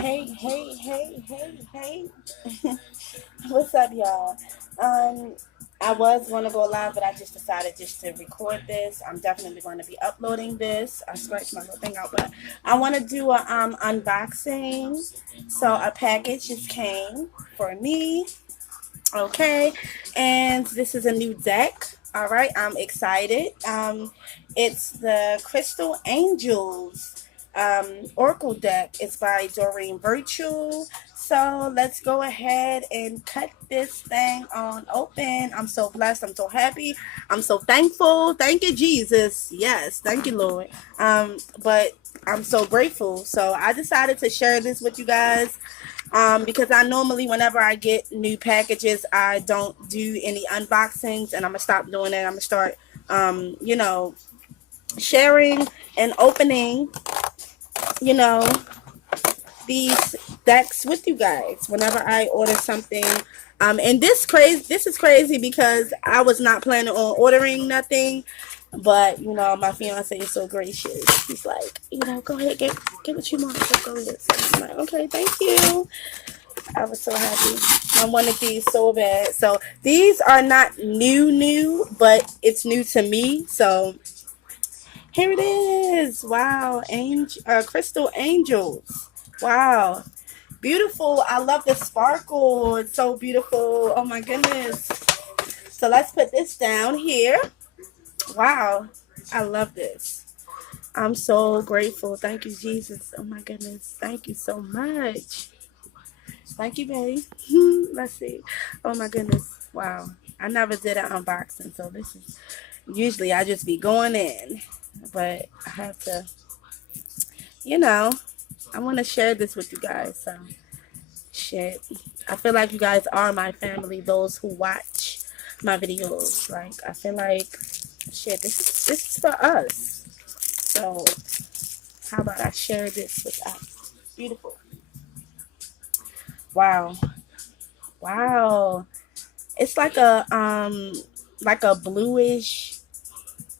Hey, hey, hey, hey, hey. What's up, y'all? Um, I was going to go live, but I just decided just to record this. I'm definitely going to be uploading this. I scratched my little thing out, but I want to do a unboxing. So a package just came for me. Okay, and this is a new deck. All right, I'm excited. It's the Crystal Angels Oracle deck. It's by Doreen Virtue. So let's go ahead and cut this thing on open. I'm so blessed. I'm so happy. I'm so thankful. Thank you, Jesus. Yes, thank you, Lord. But I'm so grateful. So I decided to share this with you guys because I normally, whenever I get new packages, I don't do any unboxings, and I'm gonna stop doing that. I'm gonna start, you know, sharing and opening, you know, these decks with you guys whenever I order something. And this is crazy because I was not planning on ordering nothing, but my fiance is so gracious. He's like, go ahead, get what you want. So go ahead. So I'm like, okay, thank you. I was so happy. I wanted these so bad. So these are not new, but it's new to me. So here it is. Wow, crystal angels. Wow, beautiful. I love the sparkle. It's so beautiful. Oh my goodness. So let's put this down here. Wow, I love this. I'm so grateful. Thank you, Jesus. Oh my goodness. Thank you so much. Thank you, babe. Let's see. Oh my goodness. Wow. I never did an unboxing, so this is usually I just be going in. But I have to, you know, I want to share this with you guys. So shit. I feel like you guys are my family, those who watch my videos. Like I feel like shit, this is for us. So how about I share this with us? Beautiful. Wow. Wow. It's like a bluish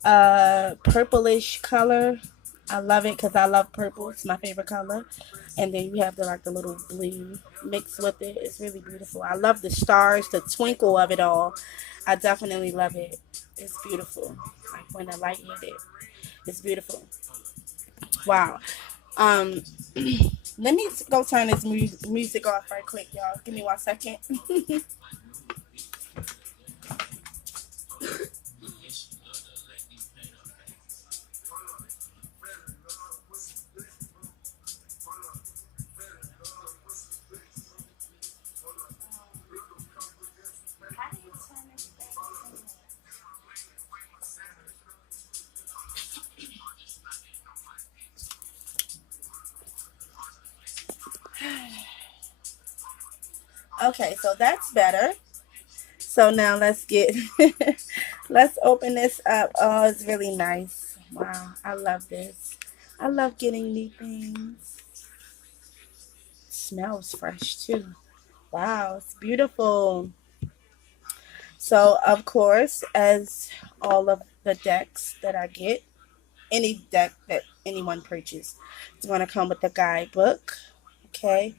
purplish color. I love it because I love purple. It's my favorite color. And then you have the little blue mixed with it. It's really beautiful. I love the stars, the twinkle of it all. I definitely love it. It's beautiful. Like when the light hit it. It's beautiful. Wow. Um let me go turn this music off right quick, y'all. Give me 1 second. Okay, so that's better. So now let's get let's open this up. Oh, it's really nice. Wow, I love this. I love getting new things. Smells fresh too. Wow, it's beautiful. So of course, as all of the decks that I get, any deck that anyone purchases, it's gonna come with a guidebook. Okay.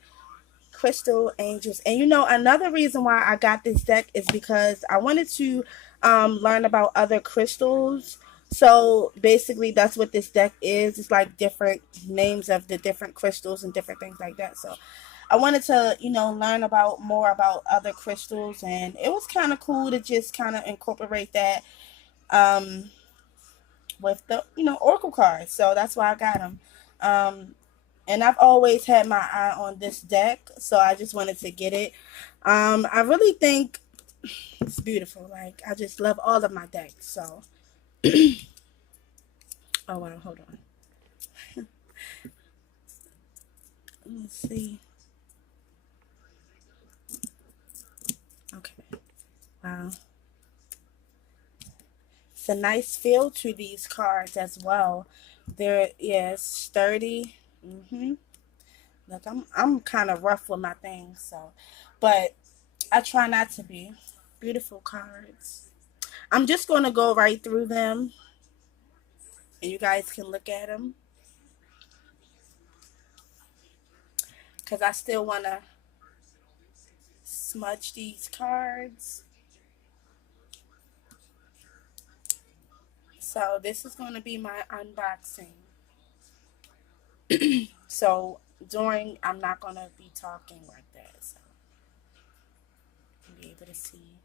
Crystal Angels. And another reason why I got this deck is because I wanted to learn about other crystals. So basically, that's what this deck is. It's like different names of the different crystals and different things like that. So I wanted to, learn about more about other crystals, and it was kind of cool to just kind of incorporate that um, with the, oracle cards. So that's why I got them. And I've always had my eye on this deck, so I just wanted to get it. I really think it's beautiful. Like I just love all of my decks. So, oh wow, hold on. Let's see. Okay, wow. It's a nice feel to these cards as well. They're yes, sturdy. Look, I'm kind of rough with my things, so, but I try not to be. Beautiful cards. I'm just going to go right through them and you guys can look at them because I still want to smudge these cards. So this is going to be my unboxing. So during, I'm not going to be talking like that, so you'll be able to see.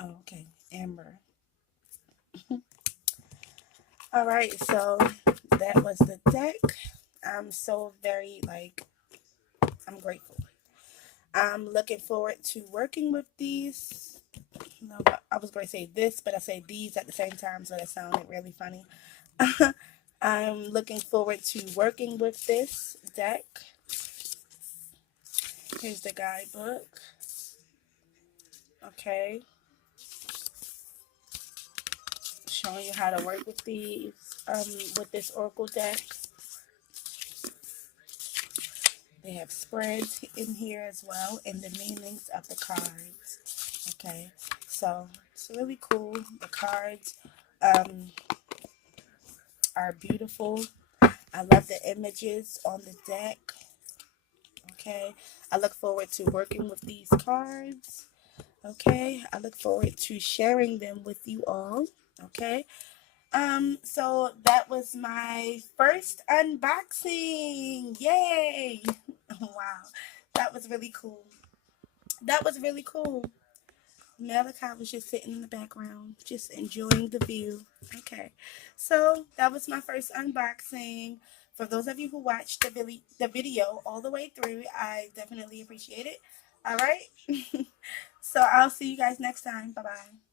Oh, okay, Amber. All right, so that was the deck. I'm so very, like, I'm grateful. I'm looking forward to working with these. No, I was going to say this, but I say these at the same time, so that sounded really funny. I'm looking forward to working with this deck. Here's the guidebook. Okay. Showing you how to work with these, with this Oracle deck. They have spreads in here as well and the meanings of the cards. Okay, so it's really cool. The cards are beautiful. I love the images on the deck. Okay, I look forward to working with these cards. Okay, I look forward to sharing them with you all. Okay, So that was my first unboxing. Yay! Wow. That was really cool. That was really cool. Malachi was just sitting in the background, just enjoying the view. Okay. So that was my first unboxing. For those of you who watched the video all the way through, I definitely appreciate it. All right. So I'll see you guys next time. Bye bye.